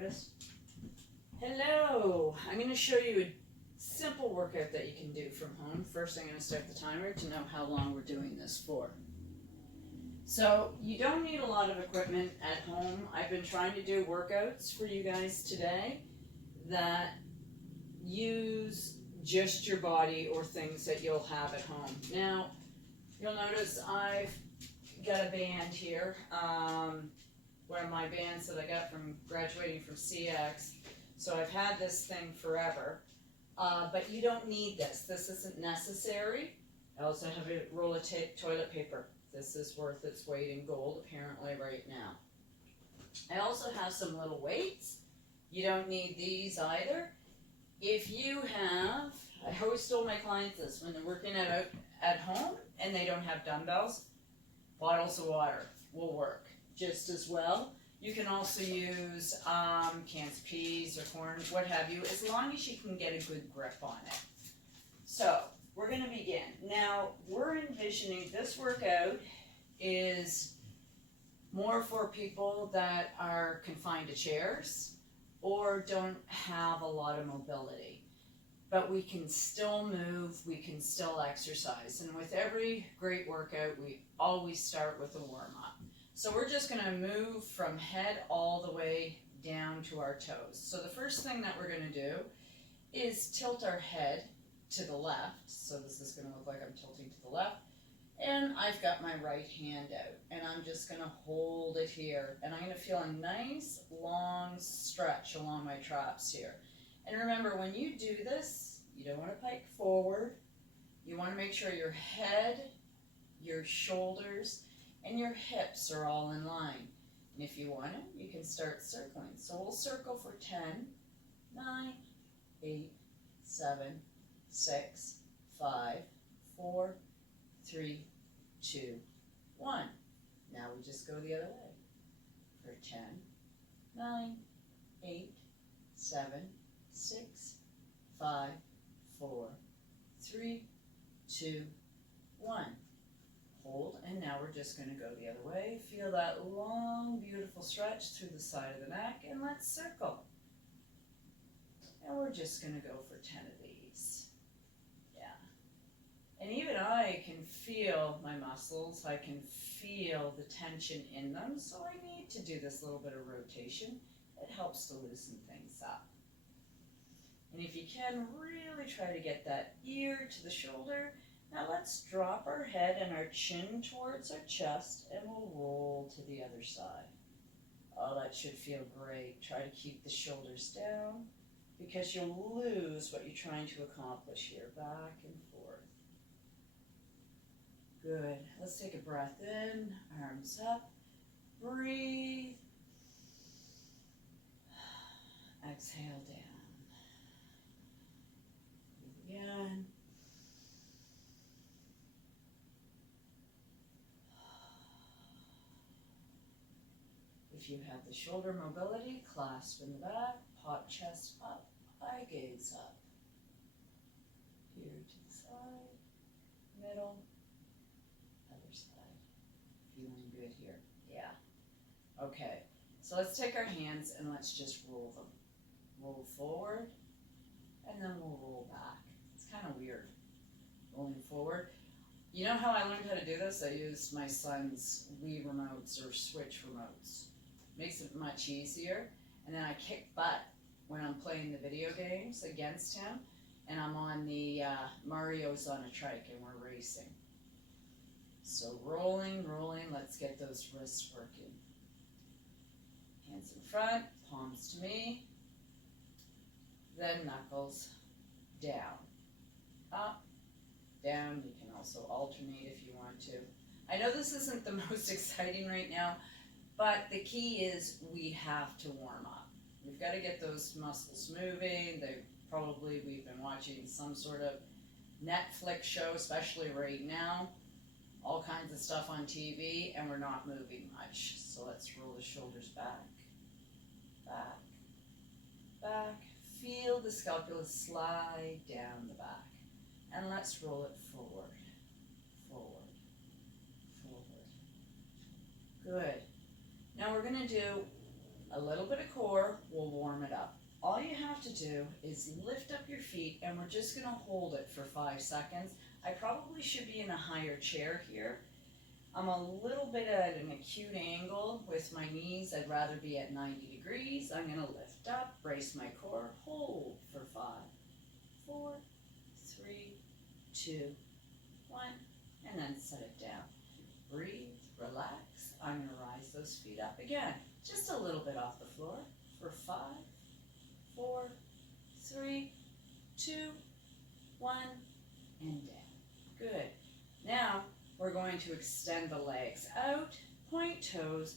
Otis. Hello! I'm going to show you a simple workout that you can do from home. First, I'm going to start the timer to know how long we're doing this for. So, you don't need a lot of equipment at home. I've been trying to do workouts for you guys today that use just your body or things that you'll have at home. Now, you'll notice I've got a band here. One of my bands that I got from graduating from CX. So I've had this thing forever, but you don't need this. This isn't necessary. I also have a roll of toilet paper. This is worth its weight in gold apparently right now. I also have some little weights. You don't need these either. If you have, I always told my clients this, when they're working at home and they don't have dumbbells, bottles of water will work just as well. You can also use cans of peas or corn, what have you, as long as you can get a good grip on it. So, we're going to begin. Now, we're envisioning this workout is more for people that are confined to chairs or don't have a lot of mobility. But we can still move, we can still exercise. And with every great workout, we always start with a warm-up. So we're just going to move from head all the way down to our toes. So the first thing that we're going to do is tilt our head to the left. So this is going to look like I'm tilting to the left. And I've got my right hand out. And I'm just going to hold it here. And I'm going to feel a nice long stretch along my traps here. And remember, when you do this, you don't want to pike forward. You want to make sure your head, your shoulders, and your hips are all in line. And if you want it, you can start circling. So we'll circle for 10, 9, 8, 7, 6, 5, 4, 3, 2, 1. Now we just go the other way. For 10, 9, 8, 7, 6, 5, 4, 3, 2, 1. Hold, and now we're just going to go the other way. Feel that long, beautiful stretch through the side of the neck, and let's circle. And we're just going to go for 10 of these. Yeah. And even I can feel my muscles. I can feel the tension in them, so I need to do this little bit of rotation. It helps to loosen things up. And if you can, really try to get that ear to the shoulder. Now let's drop our head and our chin towards our chest, and we'll roll to the other side. Oh, that should feel great. Try to keep the shoulders down because you'll lose what you're trying to accomplish here. Back and forth. Good. Let's take a breath in, arms up. Breathe. Exhale down. Breathe again. If you have the shoulder mobility, clasp in the back, pop chest up, eye gaze up. Here to the side, middle, other side. Feeling good here. Yeah. Okay, so let's take our hands and let's just roll them. Roll forward, and then we'll roll back. It's kind of weird, rolling forward. You know how I learned how to do this? I used my son's Wii remotes or Switch remotes. Makes it much easier. And then I kick butt when I'm playing the video games against him. And I'm on the Mario's on a trike and we're racing. So rolling, rolling, let's get those wrists working. Hands in front, palms to me. Then knuckles down. Up, down. You can also alternate if you want to. I know this isn't the most exciting right now, but the key is we have to warm up. We've got to get those muscles moving. We've been watching some sort of Netflix show, especially right now. All kinds of stuff on TV, and we're not moving much. So let's roll the shoulders back, back, back. Feel the scapula slide down the back. And let's roll it forward, forward, forward. Good. Now we're going to do a little bit of core. We'll do is lift up your feet, and we're just going to hold it for 5 seconds. I probably should be in a higher chair here. I'm a little bit at an acute angle with my knees. I'd rather be at 90 degrees. I'm going to lift up, brace my core, hold for 5, 4, 3, 2, 1, and then set it down. Breathe, relax. I'm going to rise those feet up again, just a little bit off the floor for 5, 4, 3, 2, 1, and down. Good. Now we're going to extend the legs out, point toes,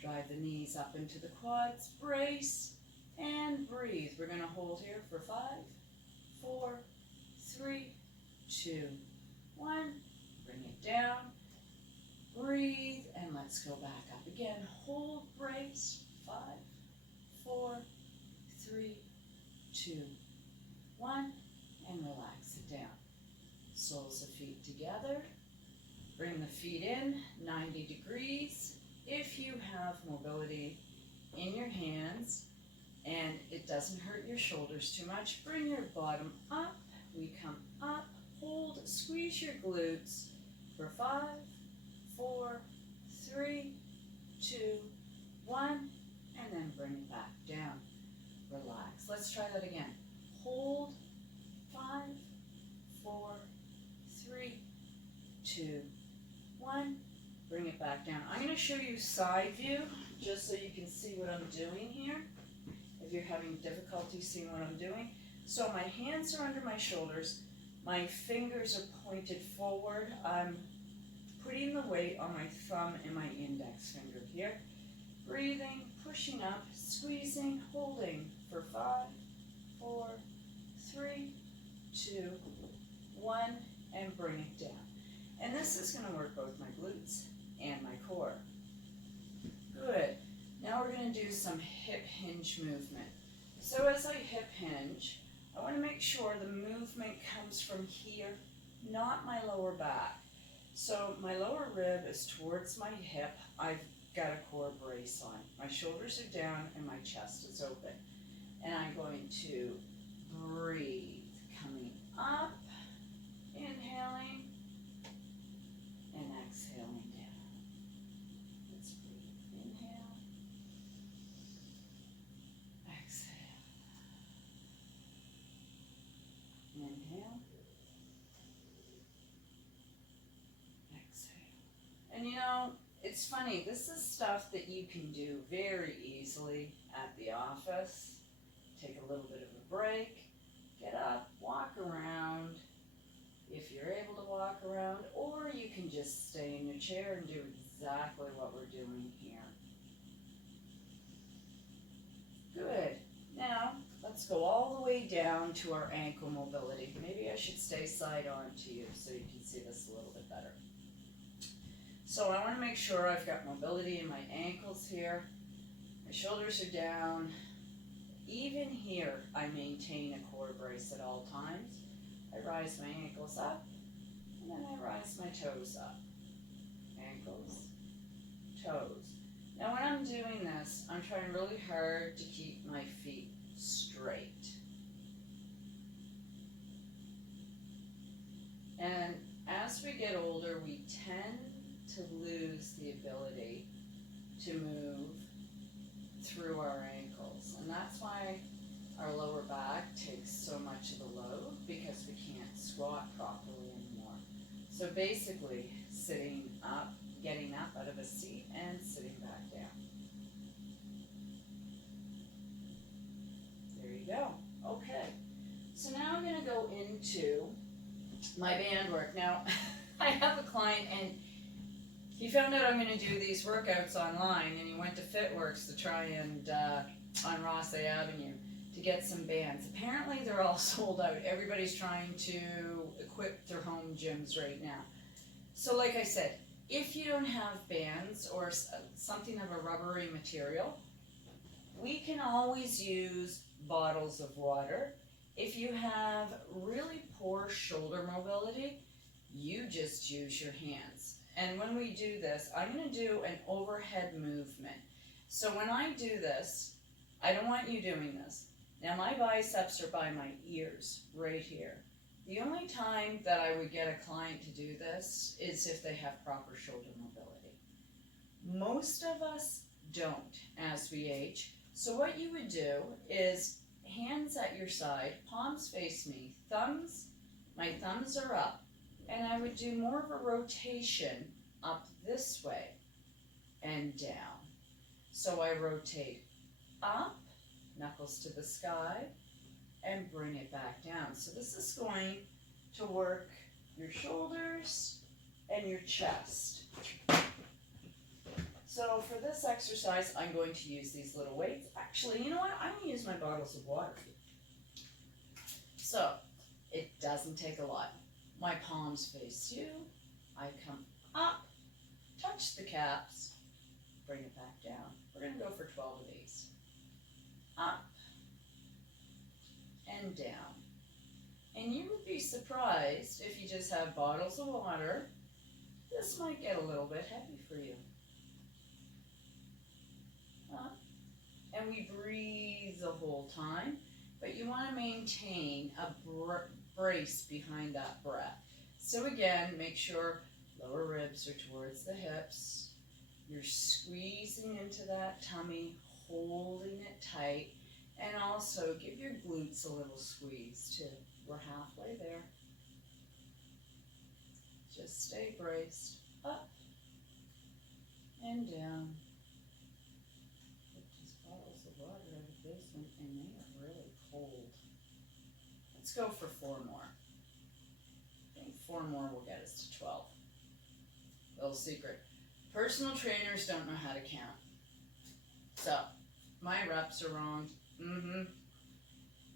drive the knees up into the quads, brace, and breathe. We're going to hold here for 5, 4, 3, 2, 1. Bring it down. Breathe, and let's go back up again. Hold, brace, 5, 4, 3, 2, 1, and relax it down. Soles of feet together. Bring the feet in, 90 degrees. If you have mobility in your hands and it doesn't hurt your shoulders too much, bring your bottom up. We come up, hold, squeeze your glutes for 5, 4, 3, 2, 1, and then bring it back down. Relax. Let's try that again. Hold, 5, 4, 3, 2, 1. Bring it back down. I'm going to show you side view just so you can see what I'm doing here if you're having difficulty seeing what I'm doing. So my hands are under my shoulders. My fingers are pointed forward. I'm putting the weight on my thumb and my index finger here. Breathing, pushing up, squeezing, holding for 5, 4, 3, 2, 1, and bring it down. And this is going to work both my glutes and my core. Good. Now we're going to do some hip hinge movement. So as I hip hinge, I want to make sure the movement comes from here, not my lower back. So my lower rib is towards my hip. I've got a core brace on. My shoulders are down and my chest is open. And I'm going to breathe, coming up, inhaling, and exhaling down. Let's breathe. Inhale, exhale. Inhale, exhale. And you know, it's funny, this is stuff that you can do very easily at the office. Take a little bit of a break, get up, walk around, if you're able to walk around, or you can just stay in your chair and do exactly what we're doing here. Good. Now, let's go all the way down to our ankle mobility. Maybe I should stay side on to you so you can see this a little bit better. So I want to make sure I've got mobility in my ankles here. My shoulders are down. Even here, I maintain a core brace at all times. I rise my ankles up, and then I rise my toes up. Ankles, toes. Now when I'm doing this, I'm trying really hard to keep my feet straight. And as we get older, we tend to lose the ability to move through our ankles. And that's why our lower back takes so much of the load, because we can't squat properly anymore. So basically, sitting up, getting up out of a seat and sitting back down. There you go. Okay. So now I'm going to go into my band work. Now, I have a client and he found out I'm going to do these workouts online, and he went to FitWorks to try and, on Rossay Avenue, to get some bands. Apparently they're all sold out. Everybody's trying to equip their home gyms right now. So like I said, if you don't have bands or something of a rubbery material, we can always use bottles of water. If you have really poor shoulder mobility, you just use your hands. And when we do this, I'm going to do an overhead movement. So when I do this, I don't want you doing this. Now my biceps are by my ears, right here. The only time that I would get a client to do this is if they have proper shoulder mobility. Most of us don't as we age. So what you would do is hands at your side, palms face me, my thumbs are up, and I would do more of a rotation up this way and down. So I rotate up, knuckles to the sky, and bring it back down. So this is going to work your shoulders and your chest. So for this exercise, I'm going to use these little weights. Actually, you know what? I'm going to use my bottles of water. So it doesn't take a lot. My palms face you. I come up, touch the caps, bring it back down. We're going to go for 12 of these. Up and down. And you would be surprised if you just have bottles of water. This might get a little bit heavy for you. Up. And we breathe the whole time, but you want to maintain a brace behind that breath. So again, make sure lower ribs are towards the hips. You're squeezing into that tummy, holding it tight, and also give your glutes a little squeeze too. We're halfway there. Just stay braced. Up and down. Put these bottles of water out of the basement, and they are really cold. Let's go for 4 more. I think 4 more will get us to 12. Little secret. Personal trainers don't know how to count. So, my reps are wrong.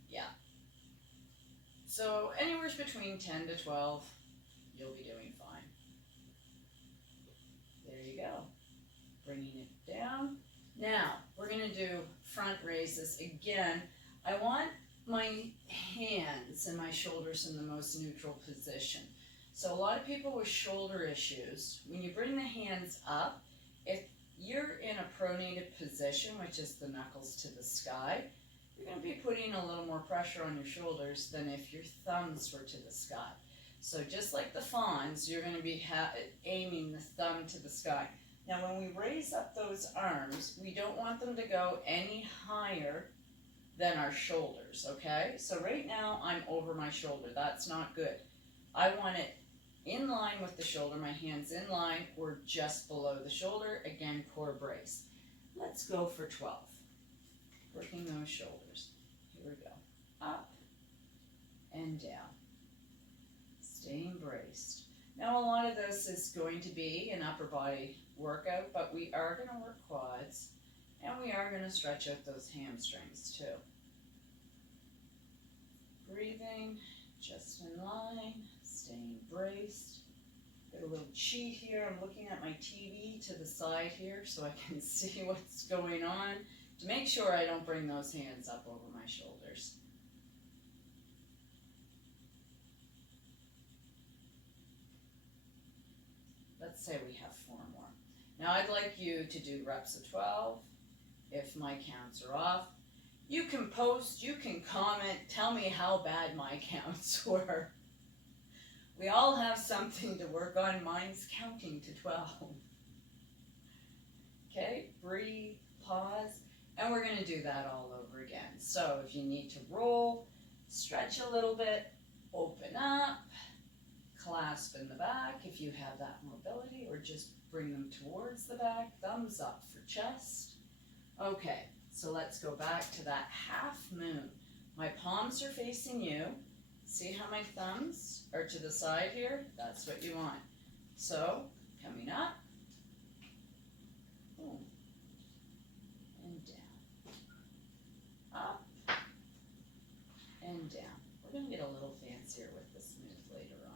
Yeah. So, anywhere between 10 to 12, you'll be doing fine. There you go. Bringing it down. Now, we're going to do front raises. Again, I want my hands and my shoulders in the most neutral position. So a lot of people with shoulder issues, when you bring the hands up, if you're in a pronated position, which is the knuckles to the sky, you're going to be putting a little more pressure on your shoulders than if your thumbs were to the sky. So just like the fawns, you're going to be aiming the thumb to the sky. Now when we raise up those arms, we don't want them to go any higher than our shoulders, okay? So right now I'm over my shoulder. That's not good. I want it in line with the shoulder, my hands in line or just below the shoulder. Again, core brace. Let's go for 12. Working those shoulders. Here we go. Up and down. Staying braced. Now a lot of this is going to be an upper body workout, but we are going to work quads and we are going to stretch out those hamstrings too. Breathing just in line, staying braced. Got a little cheat here. I'm looking at my TV to the side here so I can see what's going on to make sure I don't bring those hands up over my shoulders. Let's say we have 4 more. Now I'd like you to do reps of 12. If my counts are off, you can post, you can comment, tell me how bad my counts were. We all have something to work on. Mine's counting to 12. Okay, breathe, pause, and we're going to do that all over again. So if you need to roll, stretch a little bit, open up, clasp in the back if you have that mobility, or just bring them towards the back, thumbs up for chest. Okay, so let's go back to that half moon. My palms are facing you. See how my thumbs are to the side here? That's what you want. So, coming up, boom, and down, up, and down. We're going to get a little fancier with this move later on.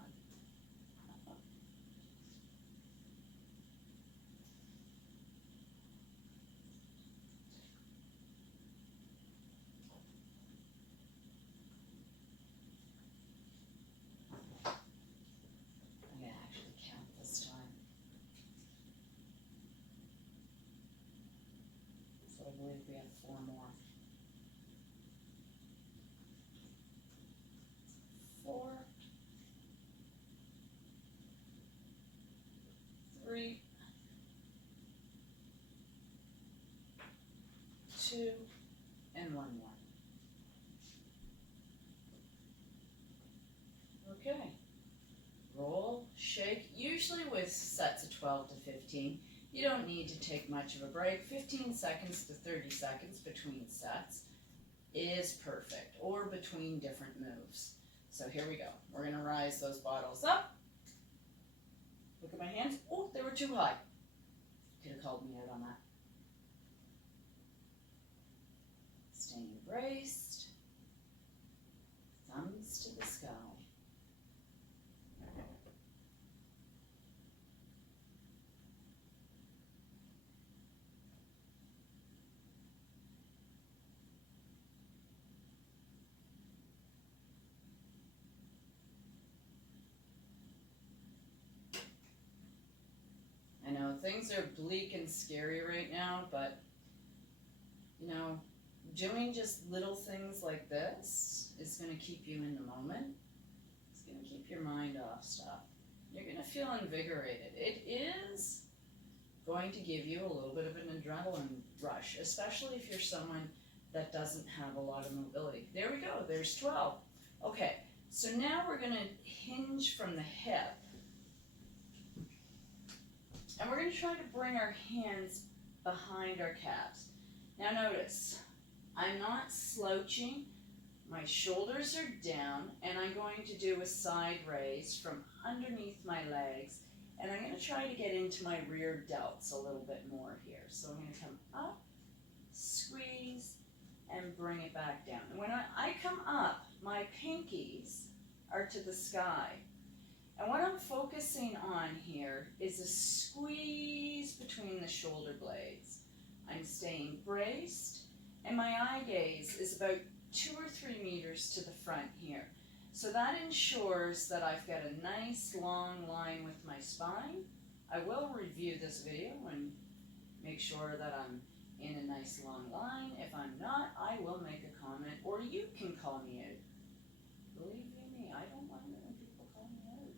We have 4 more. usually with sets of 12 to 15, you don't need to take much of a break. 15 seconds to 30 seconds between sets is perfect, or between different moves. So here we go. We're going to rise those bottles up. Look at my hands. Oh, they were too high. Could have called me out on that. Staying braced. Thumbs to the sky. I know things are bleak and scary right now, but you know, doing just little things like this is going to keep you in the moment. It's going to keep your mind off stuff. You're going to feel invigorated. It is going to give you a little bit of an adrenaline rush, especially if you're someone that doesn't have a lot of mobility. There we go. There's 12. Okay, so now we're going to hinge from the hip. And we're going to try to bring our hands behind our calves. Now notice, I'm not slouching. My shoulders are down, and I'm going to do a side raise from underneath my legs. And I'm going to try to get into my rear delts a little bit more here. So I'm going to come up, squeeze, and bring it back down. And when I come up, my pinkies are to the sky. And what I'm focusing on here is a squeeze between the shoulder blades. I'm staying braced, and my eye gaze is about 2 or 3 meters to the front here. So that ensures that I've got a nice long line with my spine. I will review this video and make sure that I'm in a nice long line. If I'm not, I will make a comment, or you can call me out. Believe you me, I don't mind it when people call me out.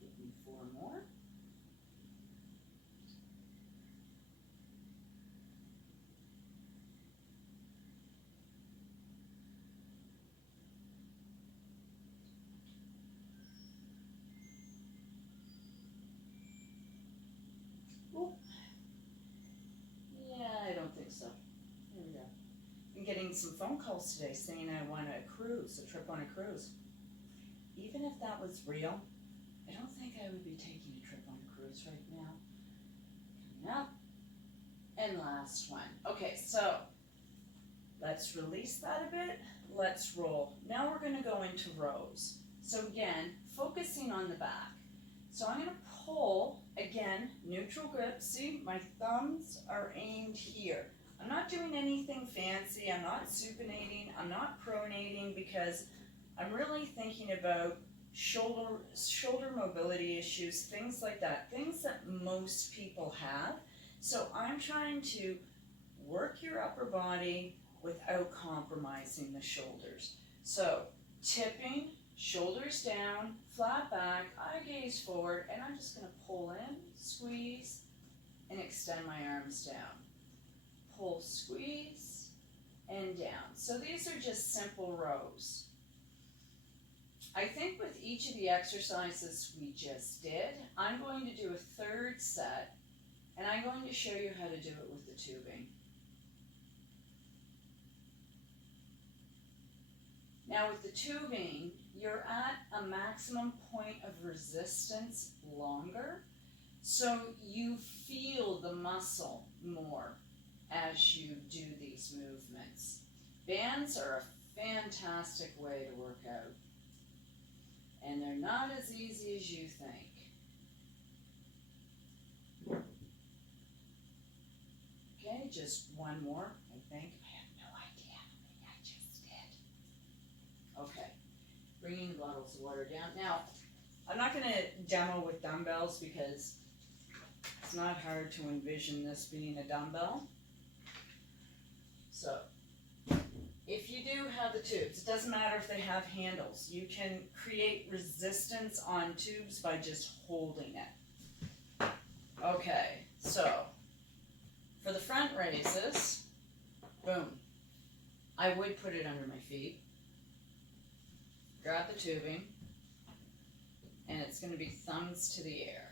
Give me 4 more. Yeah, I don't think so. Here we go. I'm getting some phone calls today saying I want a cruise, a trip on a cruise. Even if that was real, I don't think I would be taking a trip on a cruise right now. Coming up. And last one. Okay, so let's release that a bit. Let's roll. Now we're going to go into rows. So again, focusing on the back. So I'm going to pull, again, neutral grip. See, my thumbs are aimed here. I'm not doing anything fancy. I'm not supinating. I'm not pronating, because I'm really thinking about shoulder mobility issues, things like that, things that most people have. So I'm trying to work your upper body without compromising the shoulders. So tipping, shoulders down, flat back, eye gaze forward, and I'm just going to pull in, squeeze, and extend my arms down. Pull, squeeze, and down. So these are just simple rows. I think with each of the exercises we just did, I'm going to do a third set, and I'm going to show you how to do it with the tubing. Now with the tubing, you're at a maximum point of resistance longer, so you feel the muscle more as you do these movements. Bands are a fantastic way to work out, and they're not as easy as you think. Okay, just one more, I think. I have no idea how many I just did. Okay, bringing the bottles of water down. Now, I'm not going to demo with dumbbells because it's not hard to envision this being a dumbbell. So, if you do have the tubes, it doesn't matter if they have handles. You can create resistance on tubes by just holding it. Okay, so for the front raises, boom, I would put it under my feet, grab the tubing, and it's going to be thumbs to the air.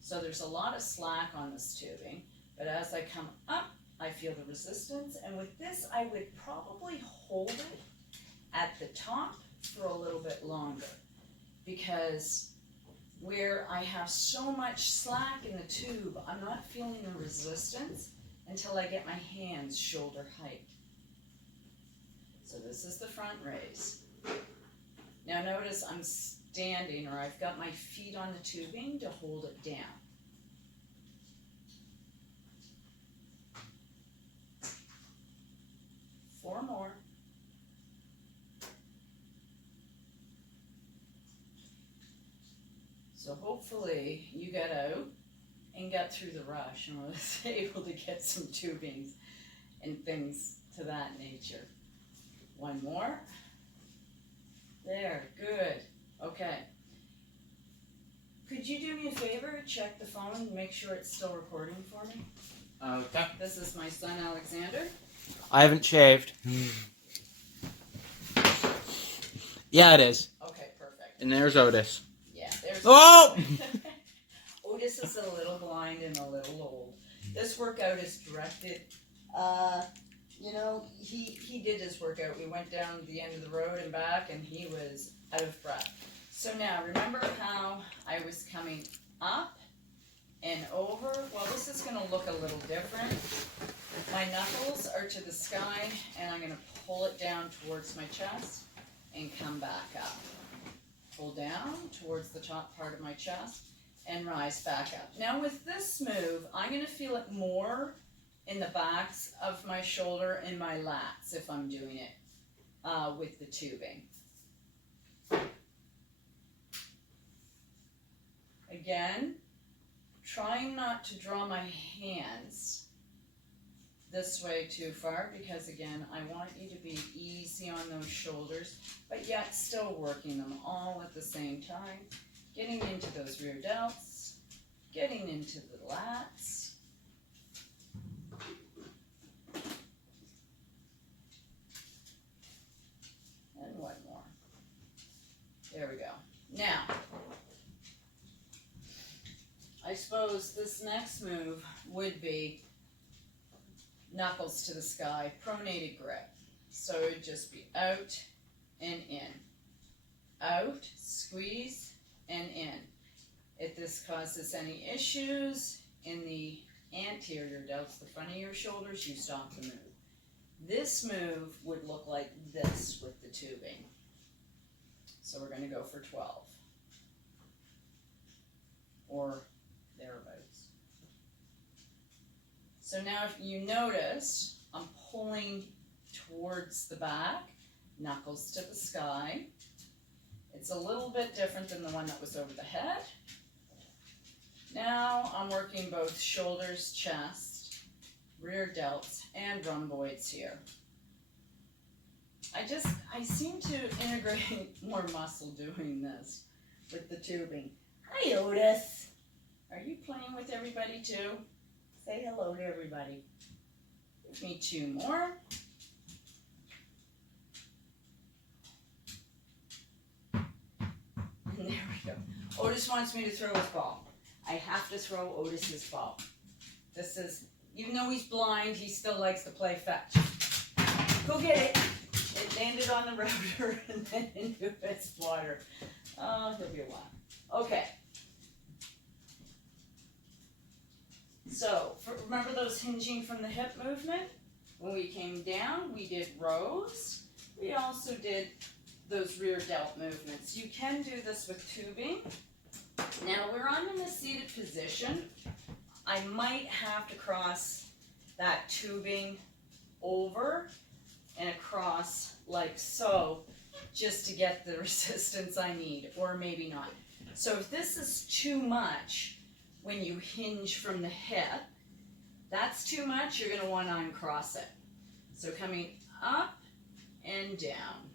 So there's a lot of slack on this tubing, but as I come up, I feel the resistance, and with this, I would probably hold it at the top for a little bit longer, because where I have so much slack in the tube, I'm not feeling the resistance until I get my hands shoulder height. So this is the front raise. Now notice I'm standing, or I've got my feet on the tubing to hold it down. Four more. So hopefully you got out and got through the rush and was able to get some tubings and things to that nature. One more. There, good. Okay. Could you do me a favor, check the phone and make sure it's still recording for me? Okay. This is my son Alexander. I haven't shaved. Yeah, it is. Okay, perfect. And there's Otis. Yeah, there's... Oh! Otis is a little blind and a little old. This workout is directed, you know, he did his workout. We went down the end of the road and back, and he was out of breath. So now, remember how I was coming up and over? Well, this is going to look a little different. My knuckles are to the sky, and I'm going to pull it down towards my chest and come back up. Pull down towards the top part of my chest and rise back up. Now with this move, I'm going to feel it more in the backs of my shoulder and my lats if I'm doing it with the tubing. Again, trying not to draw my hands this way too far, because again, I want you to be easy on those shoulders, but yet still working them all at the same time. Getting into those rear delts, getting into the lats. And one more. There we go. Now, I suppose this next move would be knuckles to the sky, pronated grip. So it would just be out and in. Out, squeeze, and in. If this causes any issues in the anterior delts, the front of your shoulders, you stop the move. This move would look like this with the tubing. So we're going to go for 12. Or thereabouts. So now if you notice, I'm pulling towards the back, knuckles to the sky. It's a little bit different than the one that was over the head. Now I'm working both shoulders, chest, rear delts, and rhomboids here. I seem to integrate more muscle doing this with the tubing. Hi, Otis. Are you playing with everybody too? Say hello to everybody. Give me two more. And there we go. Otis wants me to throw his ball. I have to throw Otis's ball. This is, even though he's blind, he still likes to play fetch. Go get it. It landed on the router and then into its water. Oh, he'll be a while. Okay. So, remember those hinging from the hip movement? When we came down, we did rows. We also did those rear delt movements. You can do this with tubing. Now, where I'm in the seated position, I might have to cross that tubing over and across like so, just to get the resistance I need, or maybe not. So if this is too much, when you hinge from the hip, that's too much, you're going to want to uncross it. So coming up and down.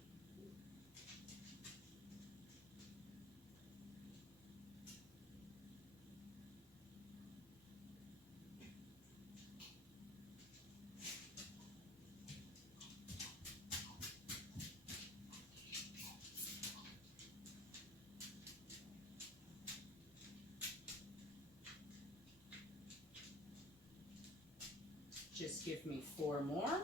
Just give me 4 more.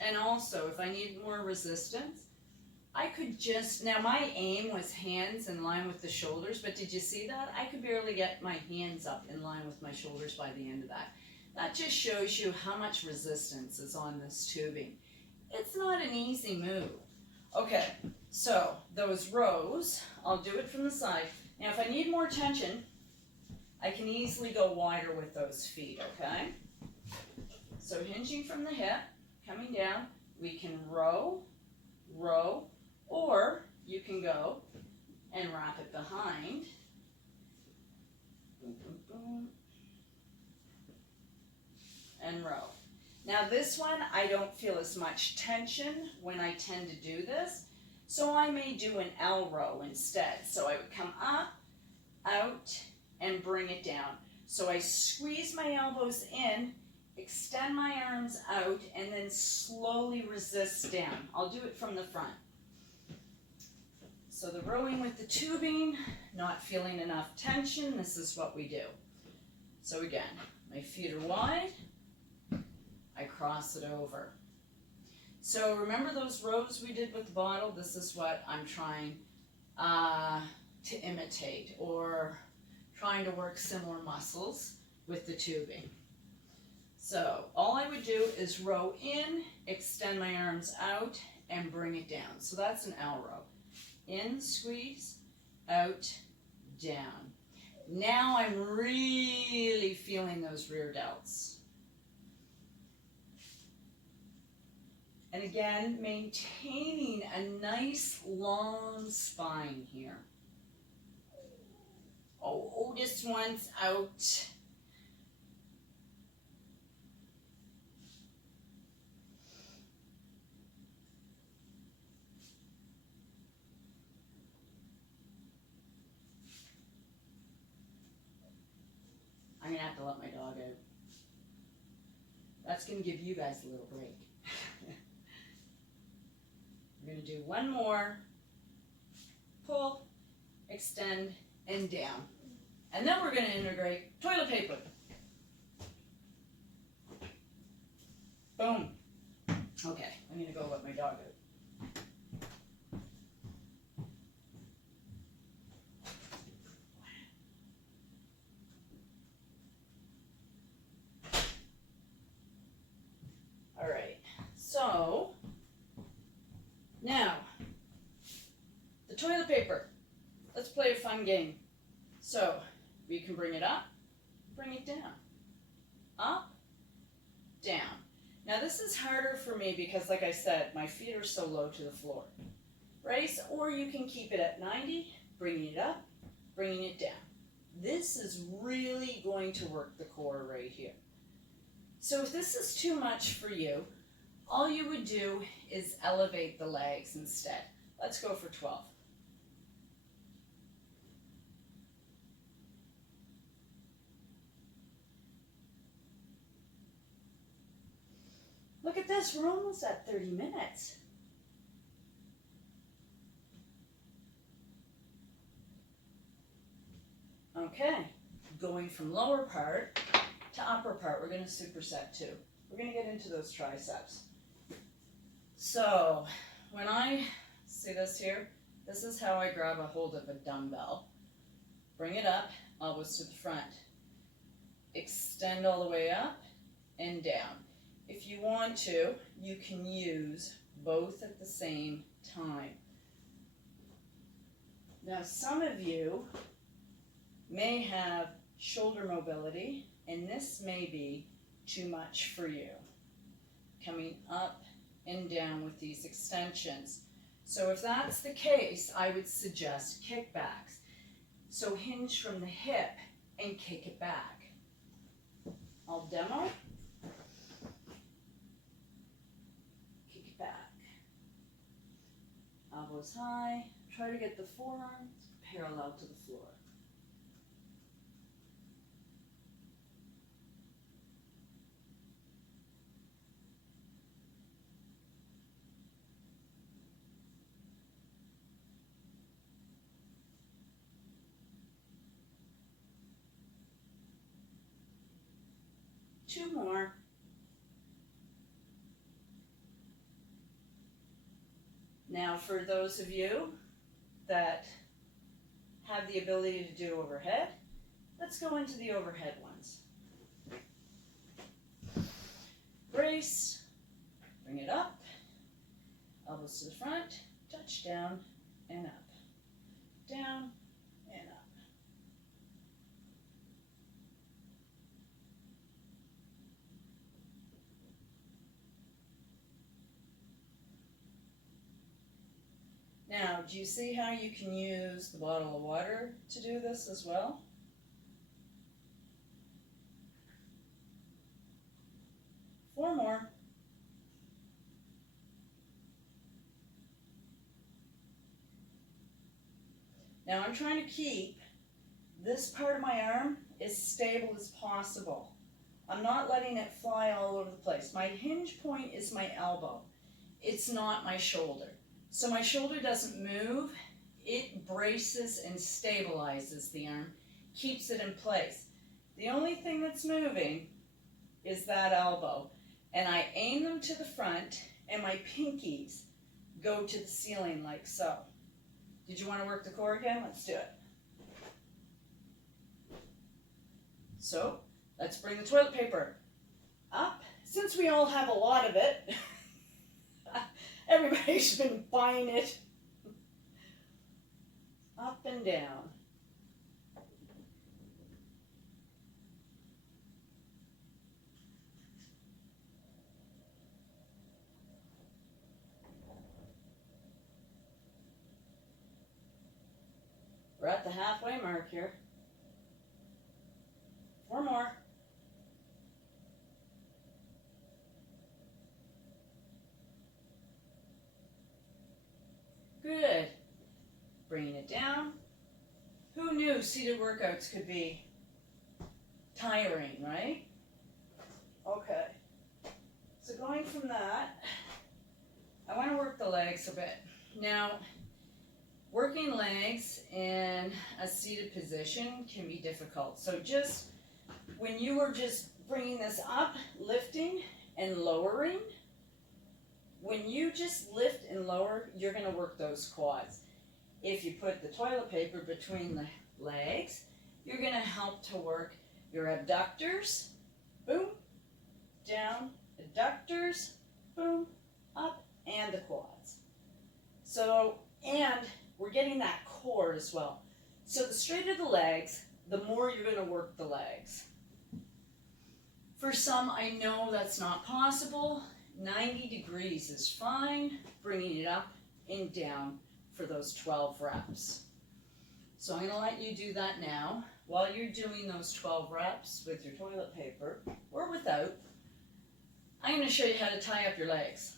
And also, if I need more resistance, I could just, now my aim was hands in line with the shoulders, but did you see that? I could barely get my hands up in line with my shoulders by the end of that. That just shows you how much resistance is on this tubing. It's not an easy move. Okay, so those rows, I'll do it from the side. Now if I need more tension, I can easily go wider with those feet, okay? So hinging from the hip, coming down, we can row, row, or you can go and wrap it behind. Boom, boom, boom. And row. Now this one, I don't feel as much tension when I tend to do this, so I may do an L row instead. So I would come up, out, and bring it down. So I squeeze my elbows in, extend my arms out, and then slowly resist down. I'll do it from the front. So the rowing with the tubing, not feeling enough tension, this is what we do. So again, my feet are wide, I cross it over. So remember those rows we did with the bottle? This is what I'm trying to imitate, or trying to work similar muscles with the tubing. So all I would do is row in, extend my arms out, and bring it down. So that's an L row. In, squeeze, out, down. Now I'm really feeling those rear delts. And again, maintaining a nice long spine here. Oh, this one's out. I'm gonna have to let my dog out. That's gonna give you guys a little break. We're gonna do one more. Pull, extend, and down. And then we're gonna integrate toilet paper. Boom. Okay, I'm gonna go let my dog out. All right, so now the toilet paper. Let's play a fun game. So we can bring it up, bring it down, up, down. Now this is harder for me because, like I said, my feet are so low to the floor, right? Or you can keep it at 90, bringing it up, bringing it down. This is really going to work the core right here. So if this is too much for you, all you would do is elevate the legs instead. Let's go for 12. Look at this, we're almost at 30 minutes. Okay, going from lower part to upper part, we're going to superset too. We're going to get into those triceps. So when I see this here, this is how I grab a hold of a dumbbell. Bring it up, elbows to the front. Extend all the way up and down. If you want to, you can use both at the same time. Now some of you may have shoulder mobility, and this may be too much for you. Coming up and down with these extensions. So if that's the case, I would suggest kickbacks. So hinge from the hip and kick it back. I'll demo. Kick it back. Elbows high. Try to get the forearms parallel to the floor. 2 more. Now for those of you that have the ability to do overhead, let's go into the overhead ones. Brace, bring it up, elbows to the front, touch down and up, down and up. Now, do you see how you can use the bottle of water to do this as well? Four more. Now I'm trying to keep this part of my arm as stable as possible. I'm not letting it fly all over the place. My hinge point is my elbow. It's not my shoulder. So my shoulder doesn't move. It braces and stabilizes the arm, keeps it in place. The only thing that's moving is that elbow. And I aim them to the front, and my pinkies go to the ceiling like so. Did you want to work the core again? Let's do it. So, let's bring the toilet paper up. Since we all have a lot of it, everybody's been buying it. Up and down. We're at the halfway mark here. 4 more. Good. Bringing it down. Who knew seated workouts could be tiring, right? Okay. So going from that, I want to work the legs a bit. Now, working legs in a seated position can be difficult. So just when you are just bringing this up, lifting and lowering, when you just lift and lower, you're going to work those quads. If you put the toilet paper between the legs, you're going to help to work your abductors, boom, down, adductors, boom, up, and the quads. So, and we're getting that core as well. So the straighter the legs, the more you're going to work the legs. For some, I know that's not possible. 90 degrees is fine. Bringing it up and down for those 12 reps. So I'm going to let you do that now. While you're doing those 12 reps with your toilet paper, or without, I'm going to show you how to tie up your legs.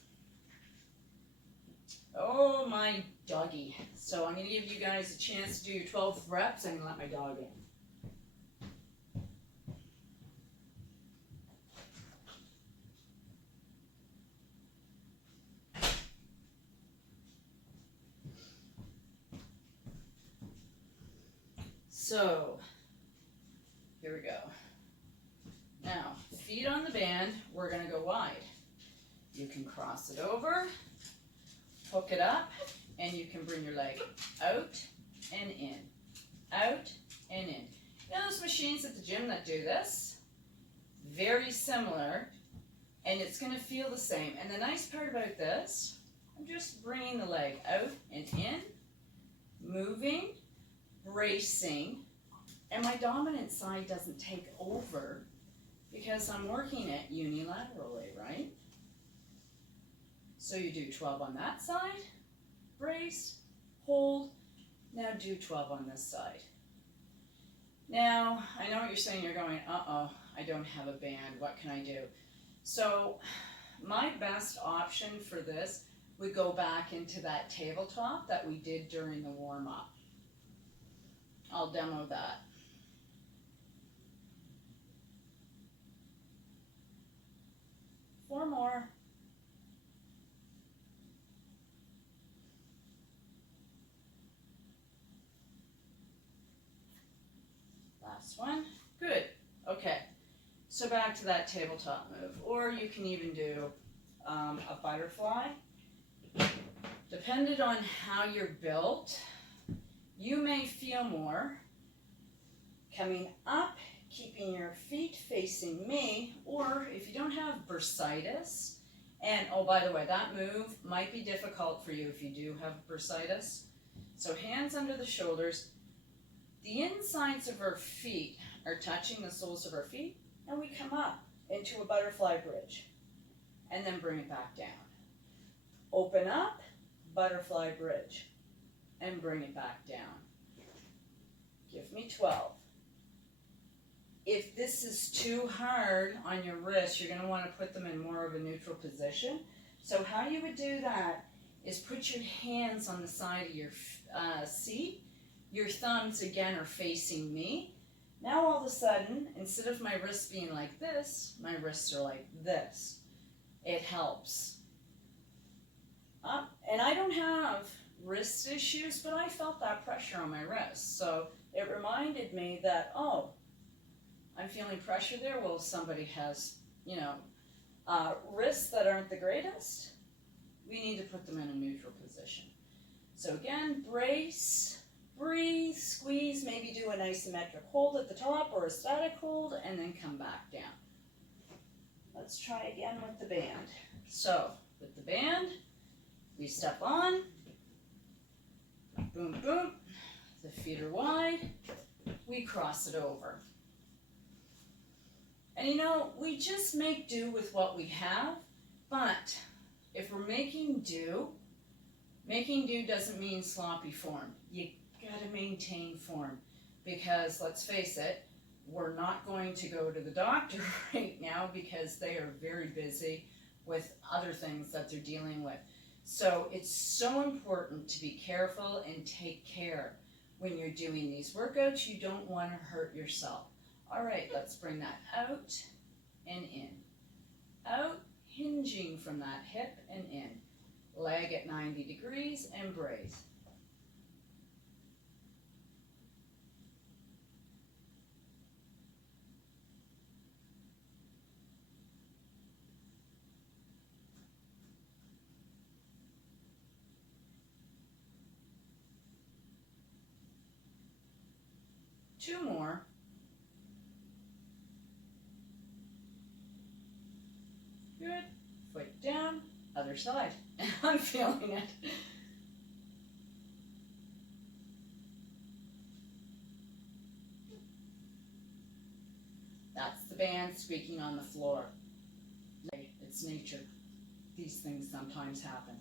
Oh, my doggy. So I'm going to give you guys a chance to do your 12 reps. I'm going to let my dog in. So, here we go. Now, feet on the band, we're going to go wide. You can cross it over, hook it up, and you can bring your leg out and in, out and in. You know those machines at the gym that do this? Very similar, and it's going to feel the same. And the nice part about this, I'm just bringing the leg out and in, moving, bracing, and my dominant side doesn't take over because I'm working it unilaterally, right? So you do 12 on that side, brace, hold, now do 12 on this side. Now, I know what you're saying, you're going, uh-oh, I don't have a band, what can I do? So, my best option for this would go back into that tabletop that we did during the warm-up. I'll demo that. Four more. Last one. Good. Okay. So So back to that tabletop move. Or you can even do a butterfly. Depending on how you're built, you may feel more coming up, keeping your feet facing me, or if you don't have bursitis, and oh, by the way, that move might be difficult for you if you do have bursitis. So hands under the shoulders, the insides of our feet are touching the soles of our feet, and we come up into a butterfly bridge, and then bring it back down. Open up, butterfly bridge, and bring it back down. Give me 12. If this is too hard on your wrists, you're going to want to put them in more of a neutral position. So how you would do that is put your hands on the side of your seat. Your thumbs, again, are facing me. Now all of a sudden, instead of my wrists being like this, my wrists are like this. It helps. And I don't have wrist issues, but I felt that pressure on my wrists. So it reminded me that, oh, I'm feeling pressure there. Well, if somebody has, wrists that aren't the greatest, we need to put them in a neutral position. So again, brace, breathe, squeeze, maybe do an isometric hold at the top or a static hold, and then come back down. Let's try again with the band. So with the band, we step on, boom, boom, the feet are wide, we cross it over. And we just make do with what we have, but if we're making do doesn't mean sloppy form. You gotta maintain form, because let's face it, we're not going to go to the doctor right now because they are very busy with other things that they're dealing with. So it's so important to be careful and take care when you're doing these workouts. You don't want to hurt yourself. All right, let's bring that out and in. Out, hinging from that hip and in. Leg at 90 degrees and brace. Two more. Good. Foot down, other side. I'm feeling it. That's the band squeaking on the floor. It's nature. These things sometimes happen.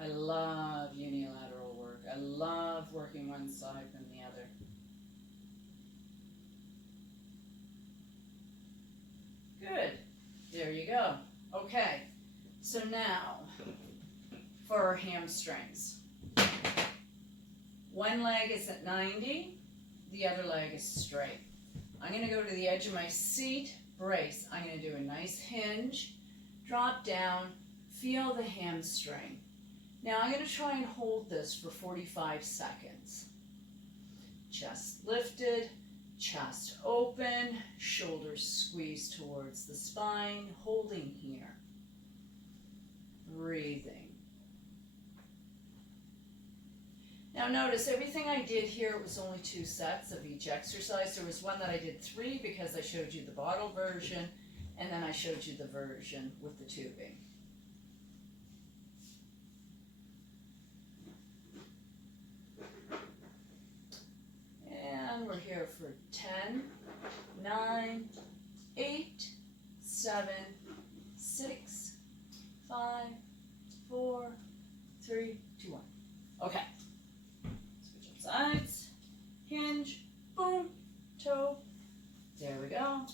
I love unilateral work. I love working one side than the other. Good. There you go. Okay. So now for our hamstrings. One leg is at 90. The other leg is straight. I'm going to go to the edge of my seat. Brace. I'm going to do a nice hinge. Drop down. Feel the hamstring. Now I'm going to try and hold this for 45 seconds. Chest lifted, chest open, shoulders squeezed towards the spine, holding here. Breathing. Now notice everything I did here was only 2 sets of each exercise. There was one that I did 3 because I showed you the bottle version, and then I showed you the version with the tubing. And we're here for 10, 9, 8, 7, 6, 5, 4, 3, 2, 1. Okay. Switch on sides. Hinge. Boom. Toe. There we go.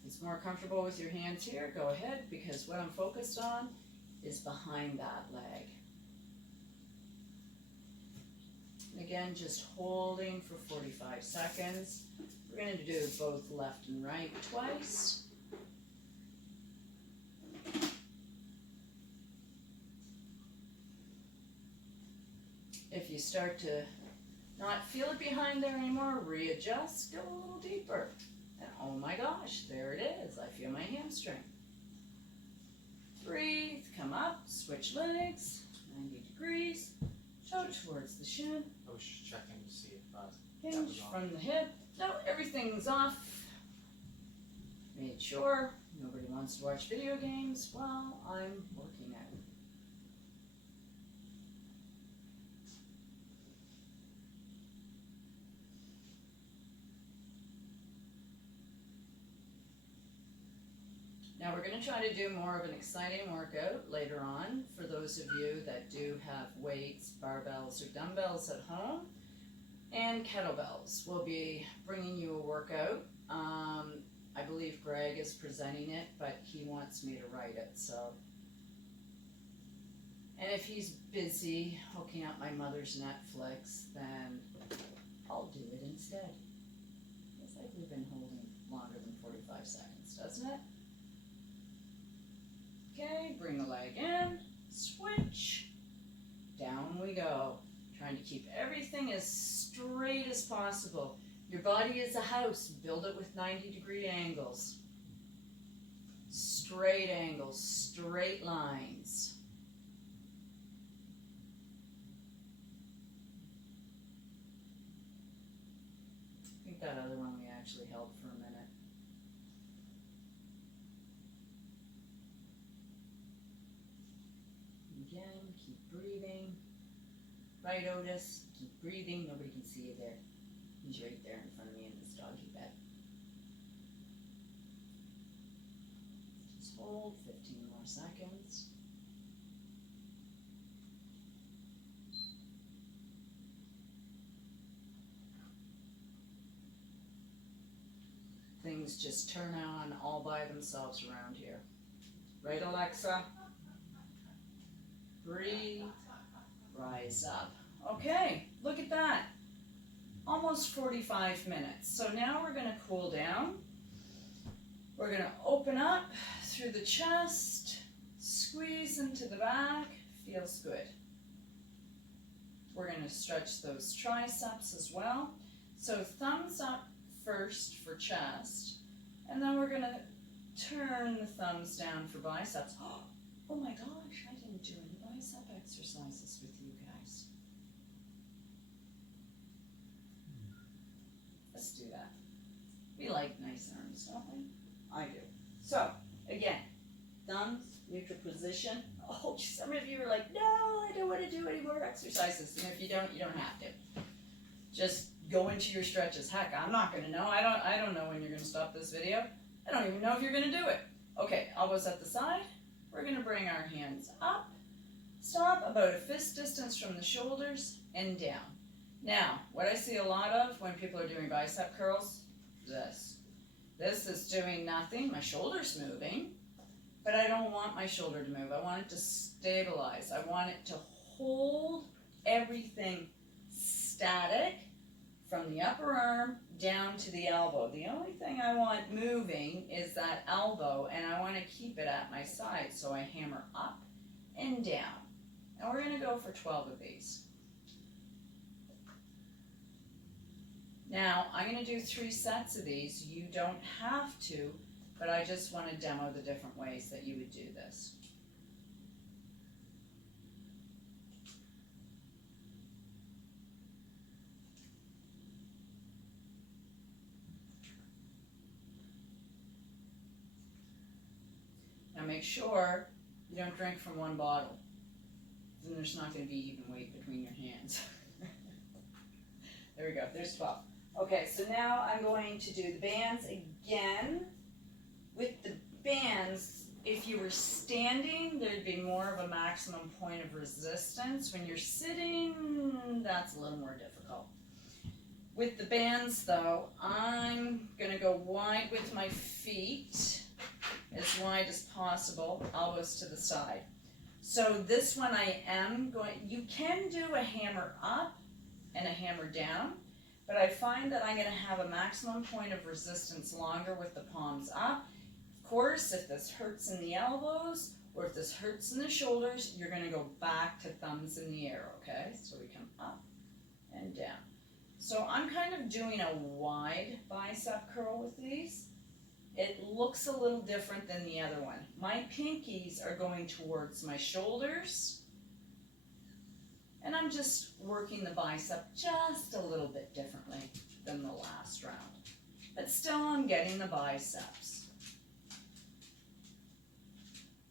If it's more comfortable with your hands here, go ahead, because what I'm focused on is behind that leg. Again, just holding for 45 seconds. We're going to do both left and right twice. If you start to not feel it behind there anymore, readjust, go a little deeper. And oh my gosh, there it is. I feel my hamstring. Breathe, come up, switch legs, 90 degrees, show towards the shin, I was just checking to see if hinge from the hip. No, everything's off. Made sure nobody wants to watch video games while I'm working out. Now we're going to try to do more of an exciting workout later on for those of you that do have weights, barbells, or dumbbells at home, and kettlebells. We'll be bringing you a workout. I believe Greg is presenting it, but he wants me to write it, so. And if he's busy hooking up my mother's Netflix, then I'll do it instead. Looks like we've been holding longer than 45 seconds, doesn't it? Okay, bring the leg in, switch, down we go. Trying to keep everything as straight as possible. Your body is a house, build it with 90-degree angles. Straight angles, straight lines. I think that other one we actually held for a minute. Again, keep breathing. Right, Otis? Keep breathing. Nobody can see you there. He's right there in front of me in this doggy bed. Just hold 15 more seconds. Things just turn on all by themselves around here. Right, Alexa? Breathe. Rise up. Okay, look at that. Almost 45 minutes. So now we're going to cool down. We're going to open up through the chest, squeeze into the back. Feels good. We're going to stretch those triceps as well. So thumbs up first for chest, and then we're going to turn the thumbs down for biceps. Oh my gosh, I didn't do any bicep exercises with you guys. Let's do that. We like nice arms, don't we? I do. So, again, thumbs, neutral position. Oh, some of you are like, no, I don't want to do any more exercises. And if you don't have to. Just go into your stretches. Heck, I'm not going to know. I don't know when you're going to stop this video. I don't even know if you're going to do it. Okay, elbows at the side. We're going to bring our hands up. Stop about a fist distance from the shoulders and down. Now, what I see a lot of when people are doing bicep curls, this. This is doing nothing. My shoulder's moving, but I don't want my shoulder to move. I want it to stabilize. I want it to hold everything static from the upper arm down to the elbow. The only thing I want moving is that elbow, and I want to keep it at my side. So I hammer up and down. And we're going to go for 12 of these. Now, I'm going to do 3 sets of these. You don't have to, but I just want to demo the different ways that you would do this. Now make sure you don't drink from one bottle. Then there's not going to be even weight between your hands. There we go, there's 12. Okay, so now I'm going to do the bands again. With the bands, if you were standing, there'd be more of a maximum point of resistance. When you're sitting, that's a little more difficult. With the bands though, I'm gonna go wide with my feet, as wide as possible, elbows to the side. So this one I am going, you can do a hammer up and a hammer down, but I find that I'm going to have a maximum point of resistance longer with the palms up. Of course, if this hurts in the elbows Or if this hurts in the shoulders, you're gonna go back to thumbs in the air, okay? So we come up and down. So I'm kind of doing a wide bicep curl with these. It looks a little different than the other one. My pinkies are going towards my shoulders, and I'm just working the bicep just a little bit differently than the last round. But still, I'm getting the biceps.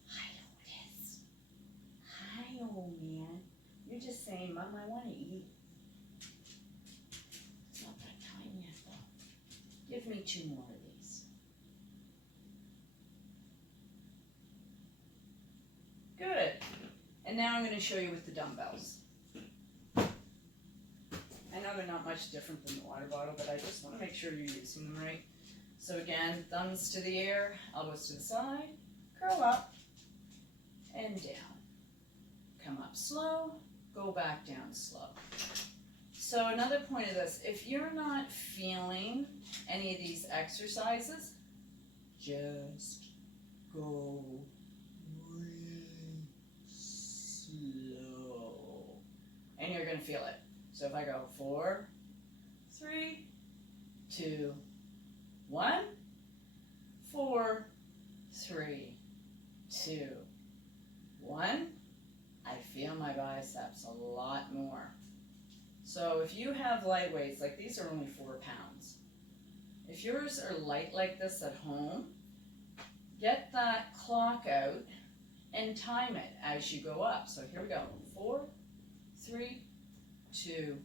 Hi, Otis. Hi, old man. You're just saying, Mom, I want to eat. It's not that time yet, though. Give me 2 more of these. Good. And now I'm going to show you with the dumbbells. I know they're not much different than the water bottle, but I just want to make sure you're using them right. So again, thumbs to the air, elbows to the side, curl up and down. Come up slow, go back down slow. So another point of this, if you're not feeling any of these exercises, just go really slow. And you're going to feel it. So if I go 4, 3, 2, 1, 4, 3, 2, 1, I feel my biceps a lot more. So if you have light weights, like these are only 4 pounds. If yours are light like this at home, get that clock out and time it as you go up. So here we go, 4, 3, 2,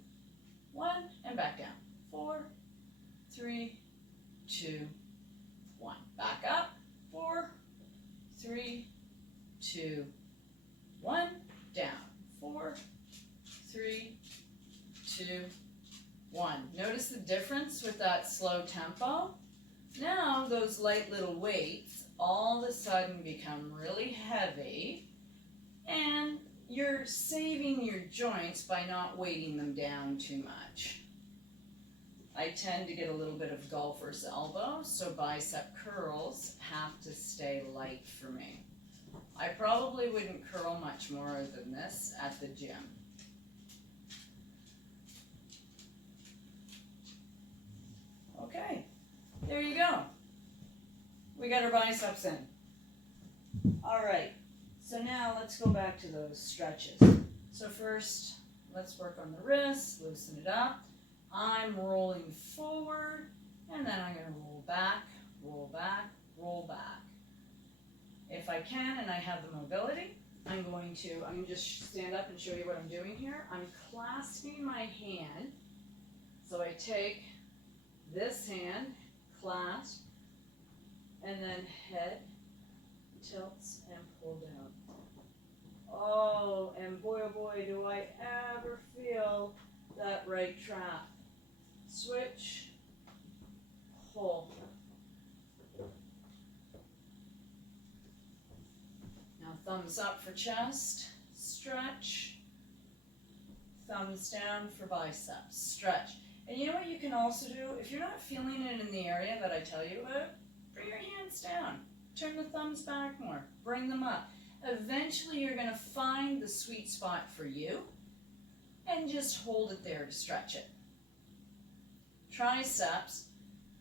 1, and back down. 4, 3, 2, 1. Back up. 4, 3, 2, 1. Down. 4, 3, 2, 1. Notice the difference with that slow tempo? Now those light little weights all of a sudden become really heavy, and you're saving your joints by not weighting them down too much. I tend to get a little bit of golfer's elbow, so bicep curls have to stay light for me. I probably wouldn't curl much more than this at the gym. Okay, there you go. We got our biceps in. All right. So now let's go back to those stretches. So first, let's work on the wrists, loosen it up. I'm rolling forward, and then I'm going to roll back, roll back, roll back. If I can and I have the mobility, I'm going to just stand up and show you what I'm doing here. I'm clasping my hand. So I take this hand, clasp, and then head tilts and pull down. Oh, and boy, oh boy, do I ever feel that right trap. Switch, pull. Now thumbs up for chest, stretch. Thumbs down for biceps, stretch. And you know what you can also do? If you're not feeling it in the area that I tell you about, bring your hands down. Turn the thumbs back more. Bring them up. Eventually, you're going to find the sweet spot for you and just hold it there to stretch it. Triceps.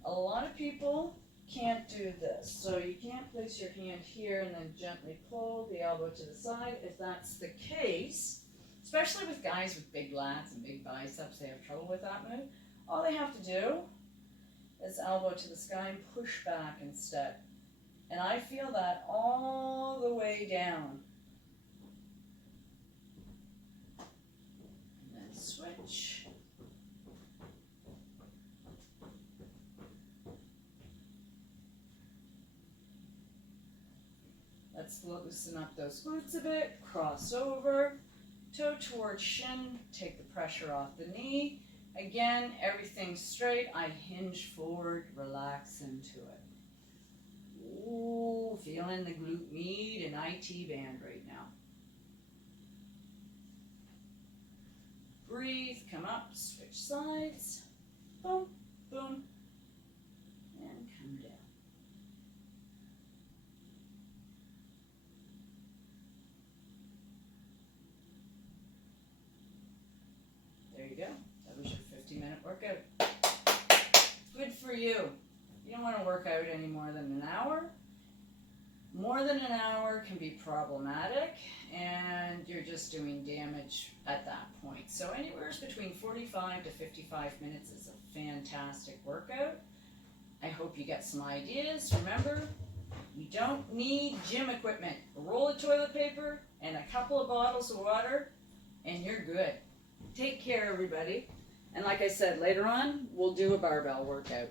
A lot of people can't do this. So you can't place your hand here and then gently pull the elbow to the side. If that's the case, especially with guys with big lats and big biceps, they have trouble with that move. All they have to do is elbow to the sky and push back instead. And I feel that all the way down. And then switch. Let's loosen up those glutes a bit. Cross over. Toe towards shin. Take the pressure off the knee. Again, everything straight. I hinge forward. Relax into it. Ooh, feeling the glute med and IT band right now. Breathe, come up, switch sides. Boom, boom, and come down. any more than an hour. More than an hour can be problematic, and you're just doing damage at that point. So anywhere between 45 to 55 minutes is a fantastic workout. I hope you get some ideas. Remember, you don't need gym equipment. A roll of toilet paper and a couple of bottles of water, and you're good. Take care, everybody. And like I said, later on, we'll do a barbell workout.